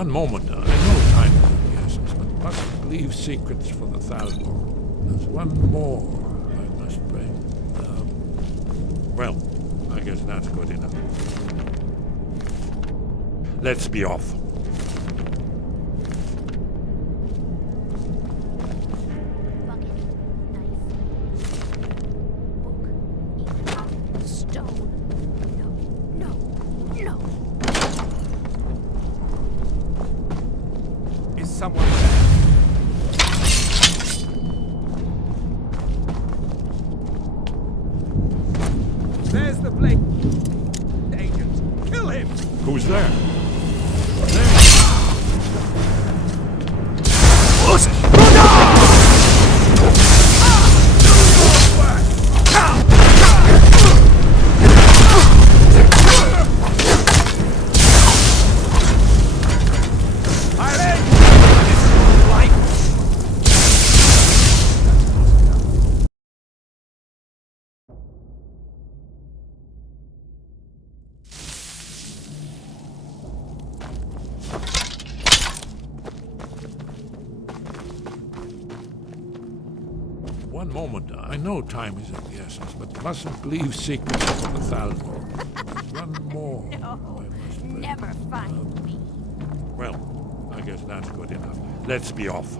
One moment, I know time is of the essence, but must leave secrets for the Thalmor. There's one more I must bring. Well, I guess that's good enough. Let's be off. Someone there. There's the Blake agent. Kill him! Who's there? One moment, I know time is of the essence, but mustn't leave secrets for the Thalmor. One more. No, never find me. Well, I guess that's good enough. Let's be off.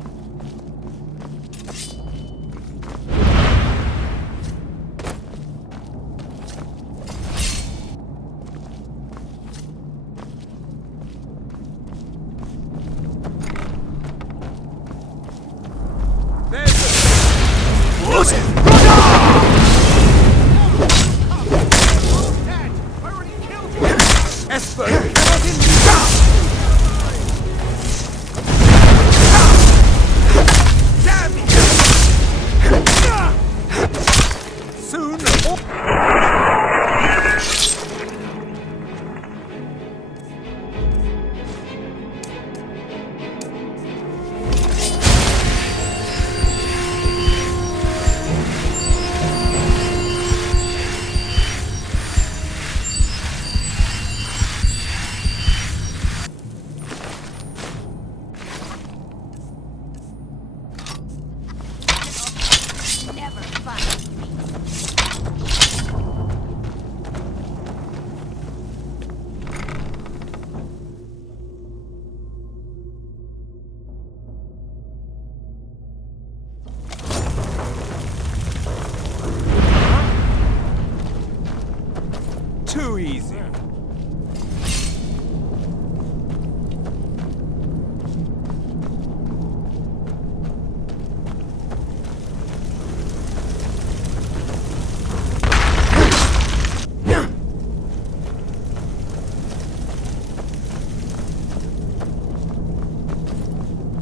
Too easy.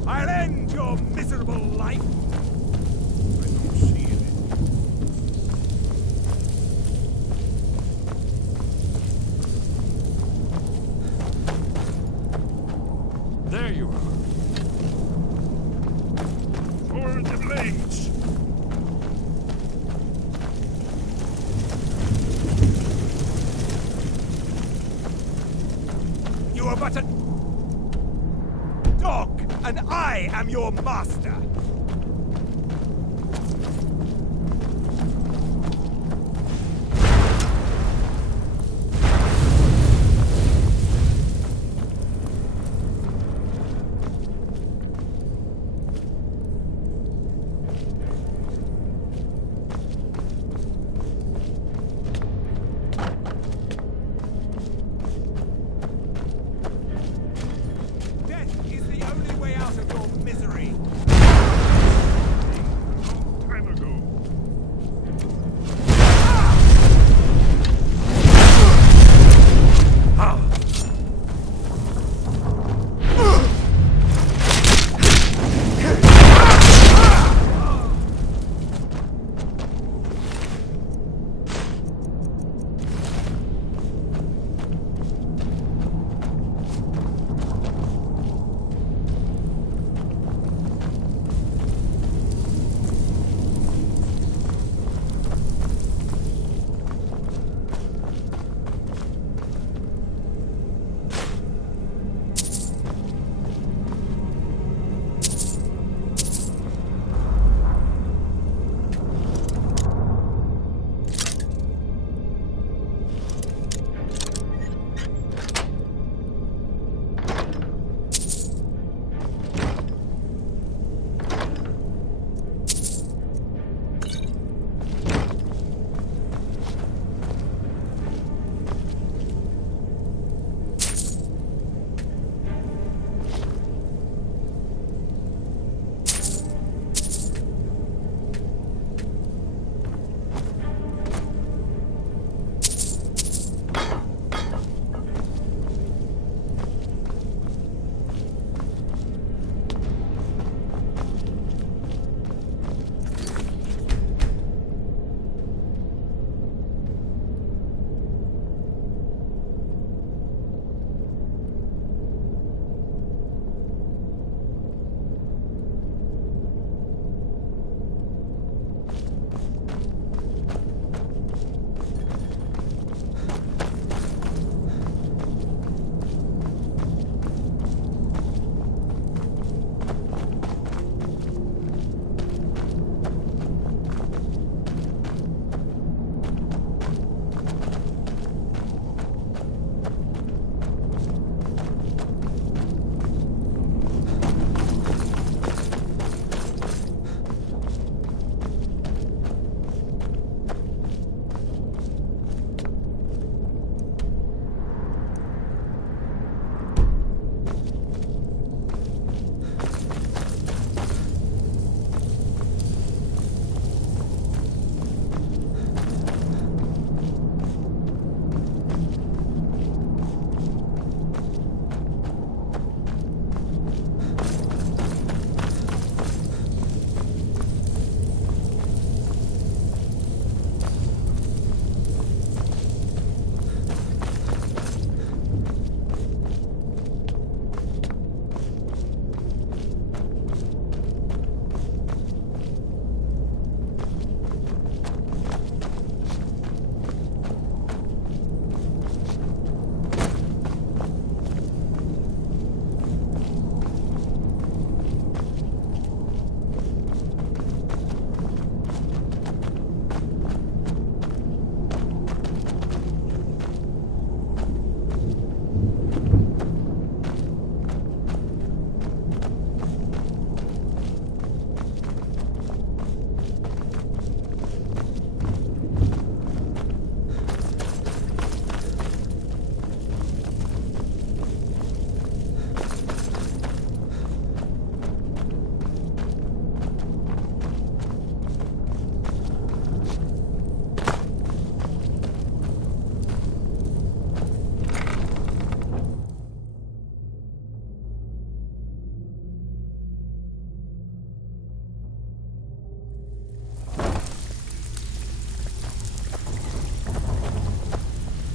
I'll end your miserable life. I don't see it. There you are. For the blades! You are but a dog, and I am your master. Death is the only way out of your misery.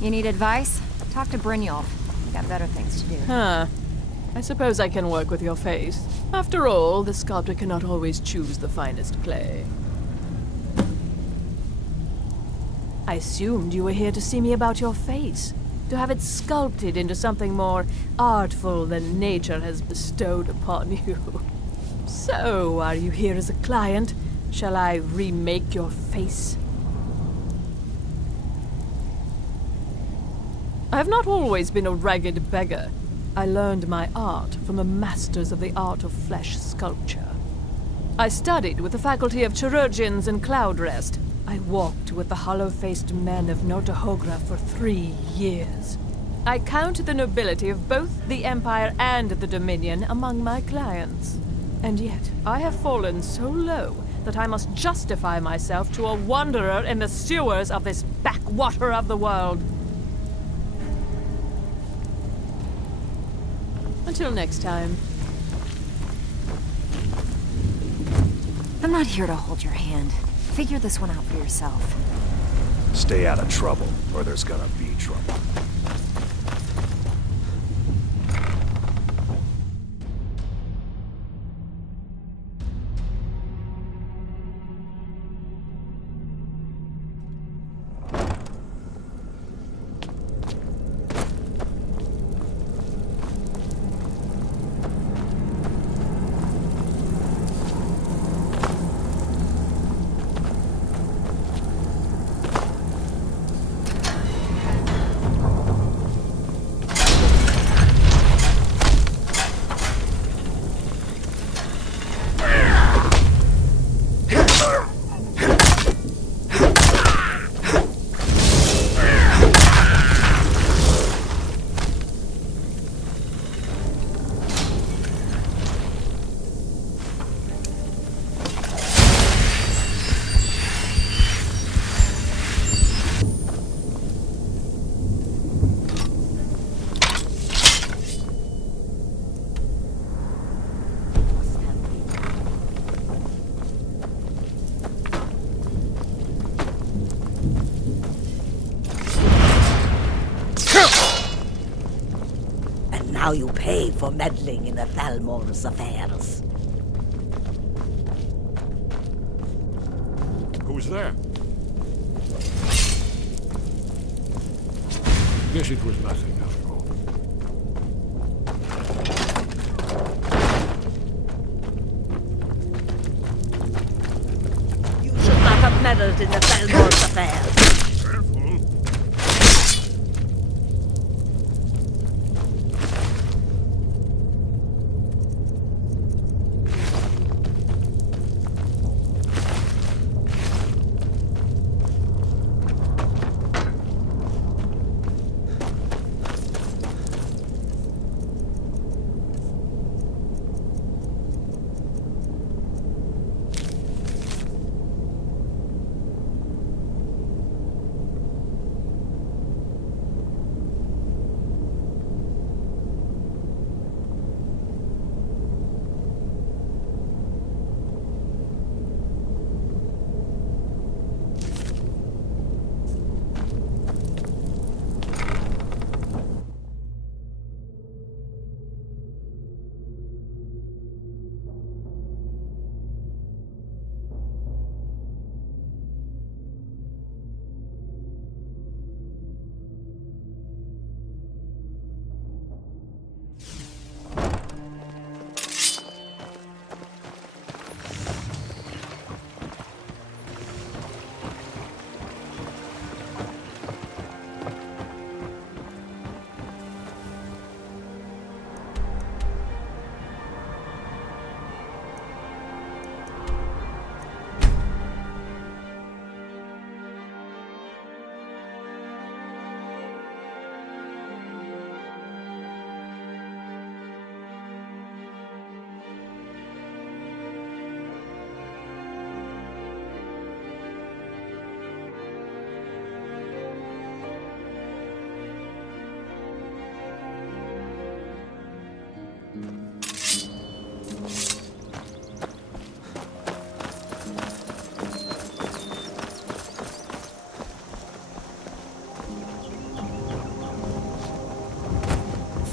You need advice? Talk to Brynjolf. You got better things to do. Huh. I suppose I can work with your face. After all, the sculptor cannot always choose the finest clay. I assumed you were here to see me about your face. To have it sculpted into something more artful than nature has bestowed upon you. So, are you here as a client? Shall I remake your face? I have not always been a ragged beggar. I learned my art from the masters of the art of flesh sculpture. I studied with the faculty of chirurgeons and cloud rest. I walked with the hollow-faced men of Notahogra for 3 years. I count the nobility of both the Empire and the Dominion among my clients. And yet, I have fallen so low that I must justify myself to a wanderer in the sewers of this backwater of the world. Until next time. I'm not here to hold your hand. Figure this one out for yourself. Stay out of trouble, or there's gonna be trouble. Now you pay for meddling in the Thalmor's affairs. Who's there? Guess it was nothing after all. You should not have meddled in the Thalmor's affairs.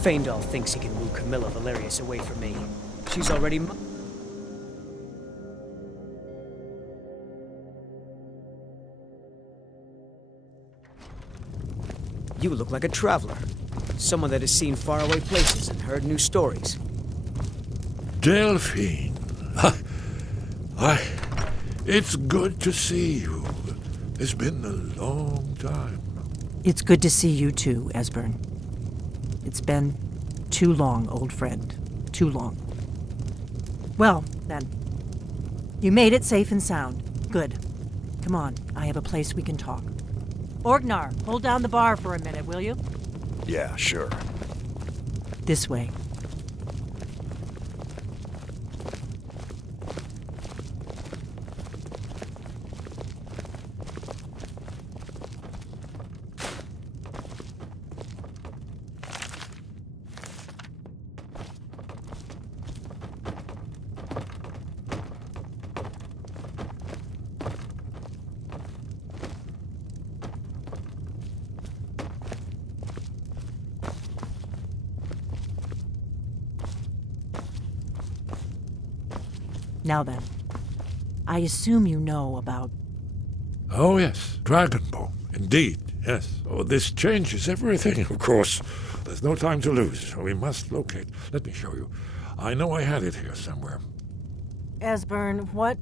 Faendal thinks he can woo Camilla Valerius away from me. She's already You look like a traveler. Someone that has seen faraway places and heard new stories. Delphine. It's good to see you. It's been a long time. It's good to see you too, Esbern. It's been too long, old friend. Too long. Well, then. You made it safe and sound. Good. Come on, I have a place we can talk. Orgnar, hold down the bar for a minute, will you? Yeah, sure. This way. Now then, I assume you know about... Oh, yes. Dragonbone. Indeed, yes. Oh, this changes everything, of course. There's no time to lose. We must locate. Let me show you. I know I had it here somewhere. Esbern, what?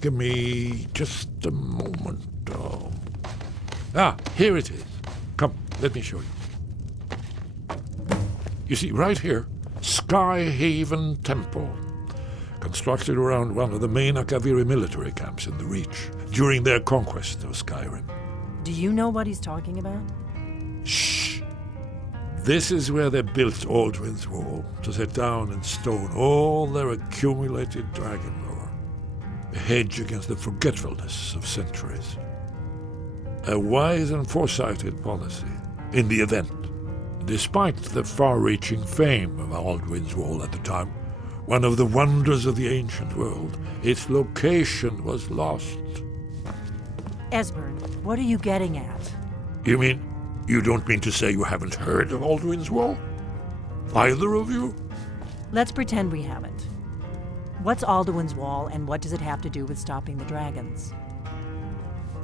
Give me just a moment. Oh. Ah, here it is. Come, let me show you. You see, right here, Skyhaven Temple. Constructed around one of the main Akaviri military camps in the Reach during their conquest of Skyrim. Do you know what he's talking about? Shh! This is where they built ALDUIN'S Wall, to set down in stone all their accumulated dragon lore. A hedge against the forgetfulness of centuries. A wise and foresighted policy in the event. Despite the far-reaching fame of ALDUIN'S Wall at the time, one of the wonders of the ancient world, its location was lost. Esbern, what are you getting at? You mean, you don't mean to say you haven't heard of ALDUIN'S Wall? Either of you? Let's pretend we haven't. What's Alduin's Wall, and what does it have to do with stopping the dragons?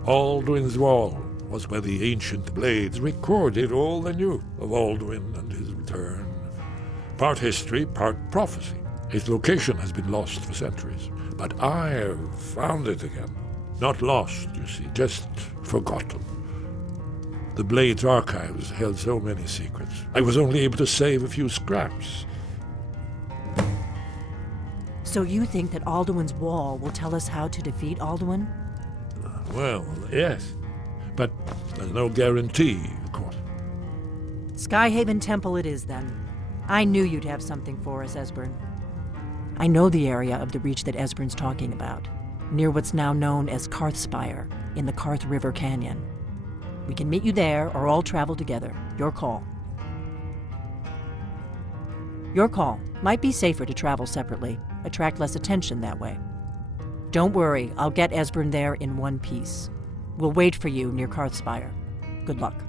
ALDUIN'S Wall was where the ancient blades recorded all they knew of Alduin and his return. Part history, part prophecy. Its location has been lost for centuries, but I have found it again. Not lost, you see, just forgotten. The Blade's archives held so many secrets. I was only able to save a few scraps. So you think that Alduin's Wall will tell us how to defeat Alduin? Well, yes. But there's no guarantee, of course. Skyhaven Temple it is, then. I knew you'd have something for us, Esbern. I know the area of the Reach that Esbern's talking about, near what's now known as Karthspire, in the Karth River Canyon. We can meet you there, or all travel together. Your call. Your call. Might be safer to travel separately. Attract less attention that way. Don't worry, I'll get Esbern there in one piece. We'll wait for you near Karthspire. Good luck.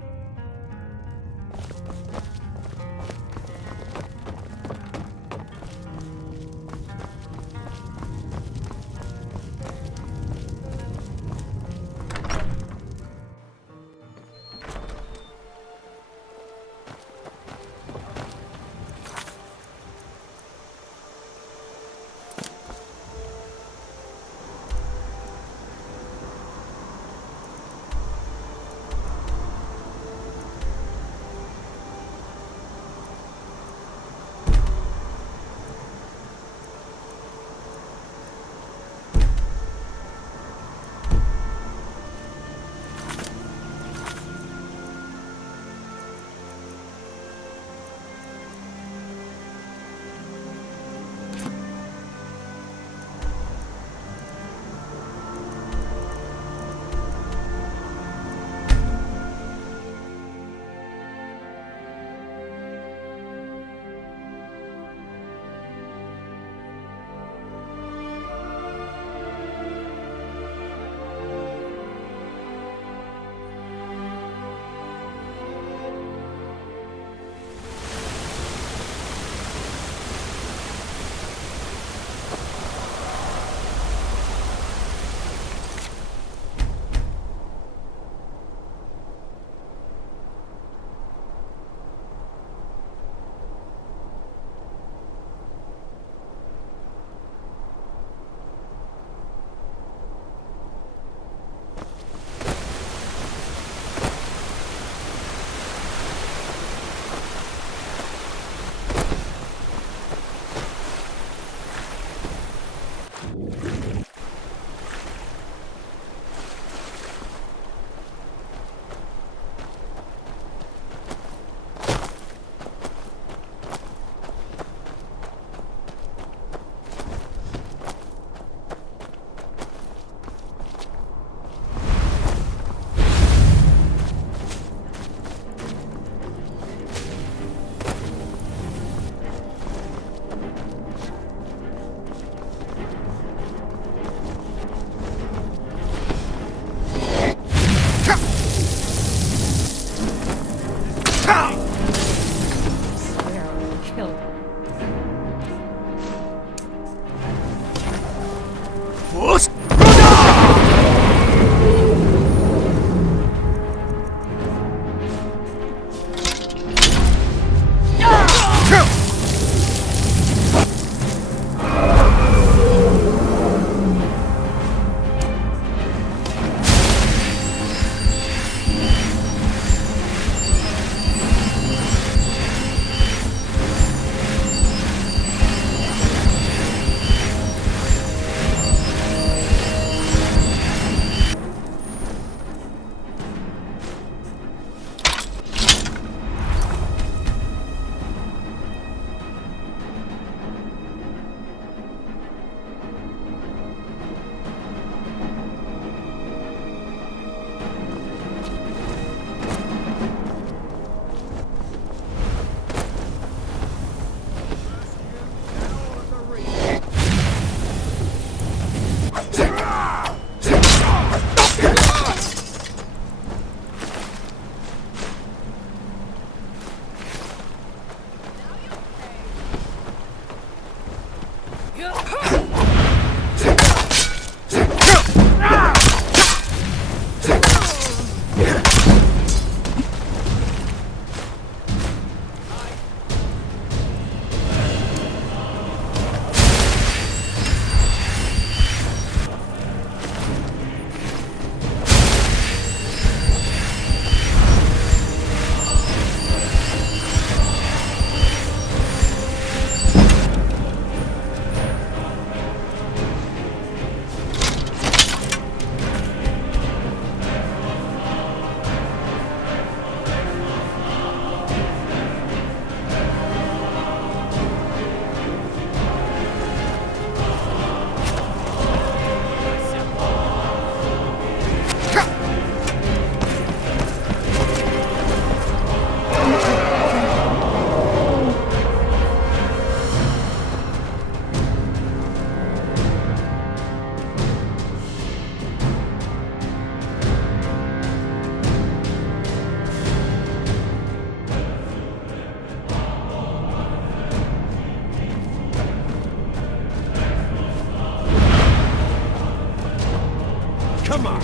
Come on!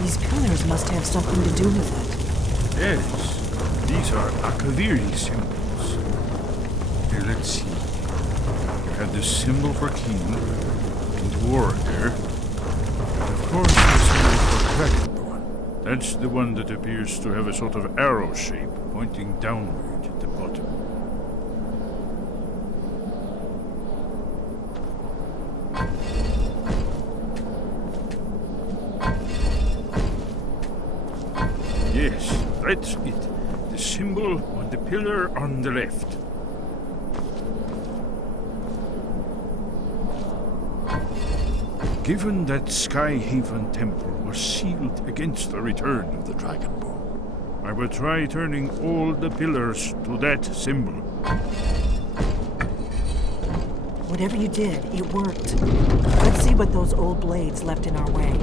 These pillars must have something to do with it. Yes, these are Akaviri symbols. Here, let's see. You have the symbol for king and warrior. And of course, the symbol for dragonborn. That's the one that appears to have a sort of arrow shape pointing downward at the bottom. Yes, that's it. The symbol on the pillar on the left. Given that Skyhaven Temple was sealed against the return of the Dragonborn, I will try turning all the pillars to that symbol. Whatever you did, it worked. Let's see what those old blades left in our way.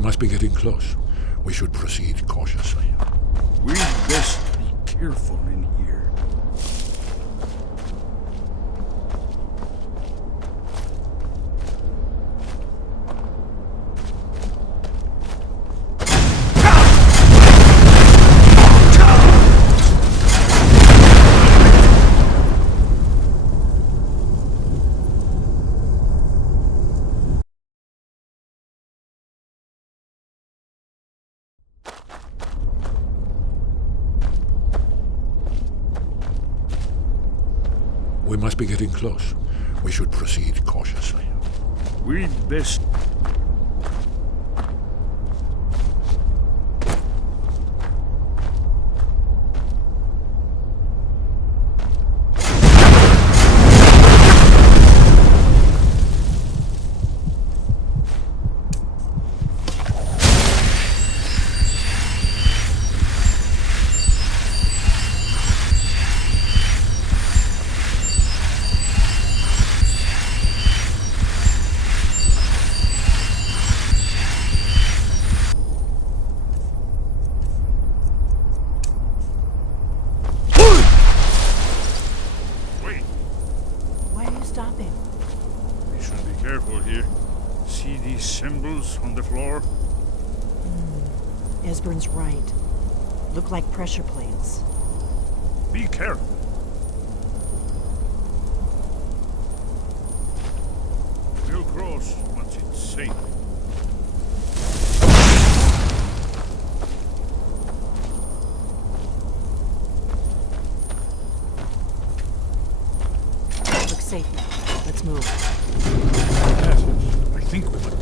must be getting close. We should proceed cautiously. We'd best be careful in here. We must be getting close. We should proceed cautiously. We'd best... Stopping. We should be careful here. See these symbols on the floor? Esbern's right. Look like pressure plates. Be careful. We'll cross once it's safe. Looks safe now. Let's move. I think we might.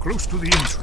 Close to the entrance.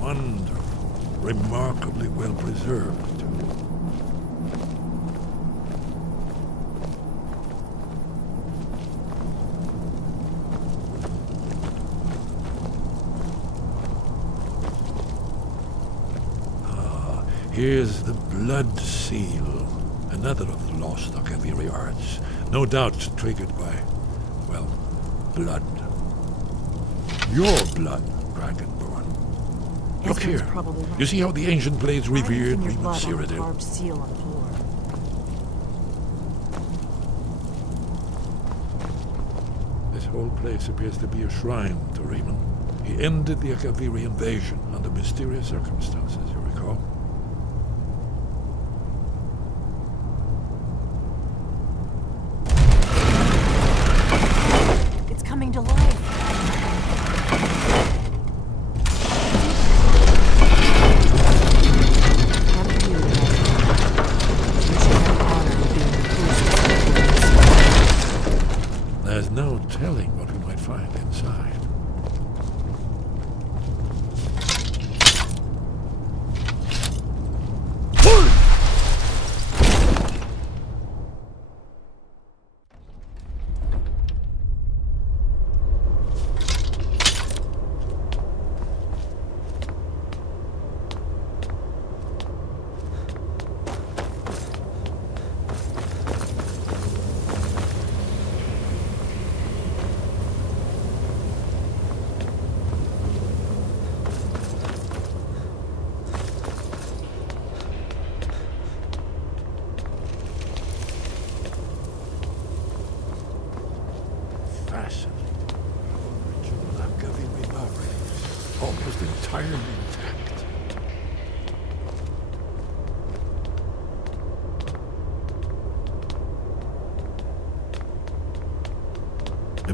Wonderful. Remarkably well preserved. Ah, here's the blood seal. Another of the lost Akaviri arts. No doubt triggered by, well, blood. Your blood, Dragonborn. Look Esbern's here. probably right. You see how the ancient blades Why revered leaving your Reman blood on the Cyrodiil? carved seal on the floor? This whole place appears to be a shrine to Reman. He ended the Akaviri invasion under mysterious circumstances, you recall? It's coming to life. After you, you should have the honor of being the first. There's no telling what we might find inside.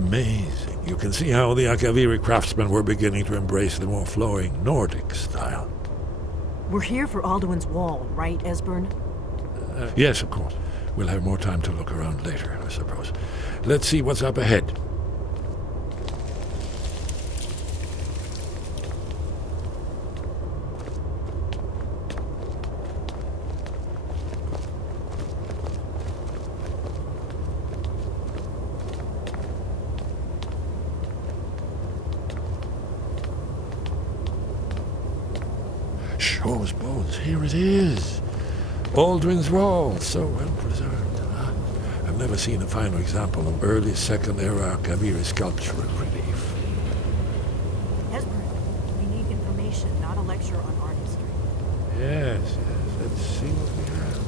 amazing. You can see how the Akaviri craftsmen were beginning to embrace the more flowing Nordic style. We're here for Alduin's Wall, right, Esbern? Yes, of course. We'll have more time to look around later, I suppose. Let's see what's up ahead. Shaw's bones, here it is. ALDUIN'S Wall, so well preserved. Huh? I've never seen a finer example of early Second-era Akaviri sculptural relief. Esbern, we need information, not a lecture on art history. Yes, let's see what we have.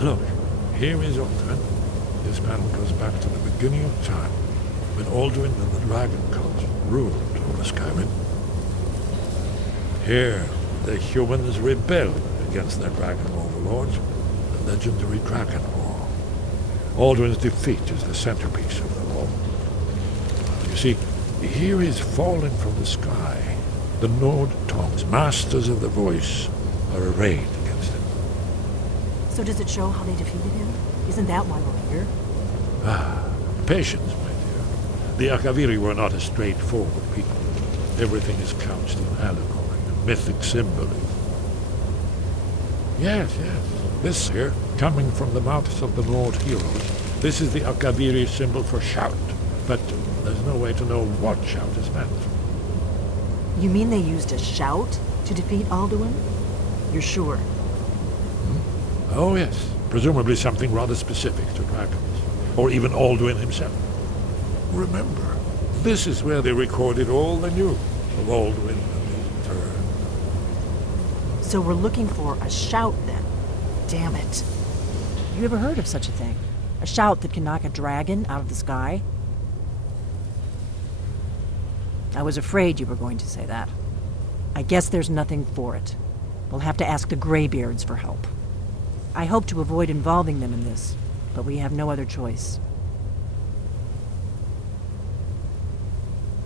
Look, here is Alduin. This panel goes back to the beginning of time, when Alduin and the dragon cult ruled over Skyrim. Here, the humans rebelled against their dragon overlords, the legendary Dragon War. Alduin's defeat is the centerpiece of the wall. You see, here is fallen from the sky. The Nord tongues, masters of the voice, are arrayed against him. So does it show how they defeated him? Isn't that why we're here? Patience, my dear. The Akaviri were not a straightforward people. Everything is couched in allegory and mythic symbolism. Yes. This here, coming from the mouths of the Nord heroes, this is the Akaviri symbol for shout. But there's no way to know what shout is meant. You mean they used a shout to defeat Alduin? You're sure? Oh, yes. Presumably something rather specific to dragons, or even Alduin himself. Remember, this is where they recorded all the news of Alduin and his turn. So we're looking for a shout, then. Damn it. You ever heard of such a thing? A shout that can knock a dragon out of the sky? I was afraid you were going to say that. I guess there's nothing for it. We'll have to ask the Greybeards for help. I hope to avoid involving them in this, but we have no other choice.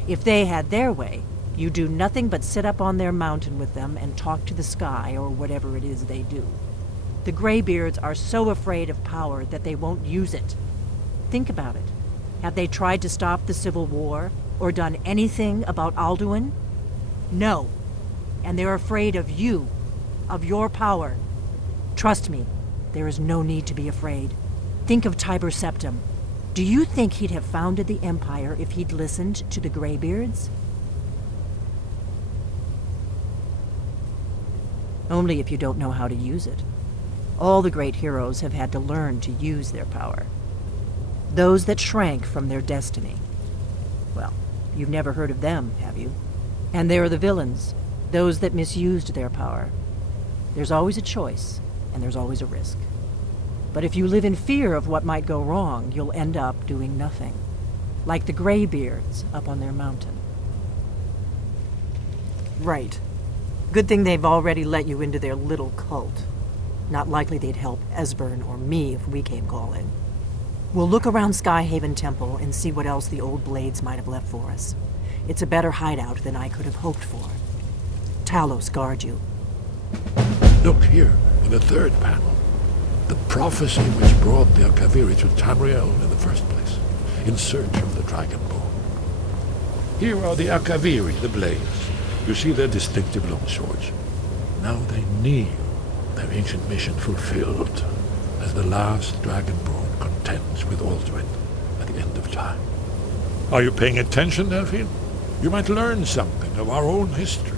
If they had their way, you do nothing but sit up on their mountain with them and talk to the sky or whatever it is they do. The Greybeards are so afraid of power that they won't use it. Think about it. Have they tried to stop the Civil War or done anything about Alduin? No. And they're afraid of you, of your power. Trust me, there is no need to be afraid. Think of Tiber Septim. Do you think he'd have founded the Empire if he'd listened to the Greybeards? Only if you don't know how to use it. All the great heroes have had to learn to use their power. Those that shrank from their destiny. Well, you've never heard of them, have you? And there are the villains, those that misused their power. There's always a choice, and there's always a risk. But if you live in fear of what might go wrong, you'll end up doing nothing. Like the Greybeards up on their mountain. Right. Good thing they've already let you into their little cult. Not likely they'd help Esbern or me if we came calling. We'll look around Skyhaven Temple and see what else the old blades might have left for us. It's a better hideout than I could have hoped for. Talos guard you. Look here, in the third panel. The prophecy which brought the Akaviri to Tamriel in the first place, in search of the dragon bone. Here are the Akaviri, the blades. You see their distinctive long swords. Now they kneel, their ancient mission fulfilled, as the last dragonborn contends with Alduin at the end of time. Are you paying attention, Delphine? You might learn something of our own history.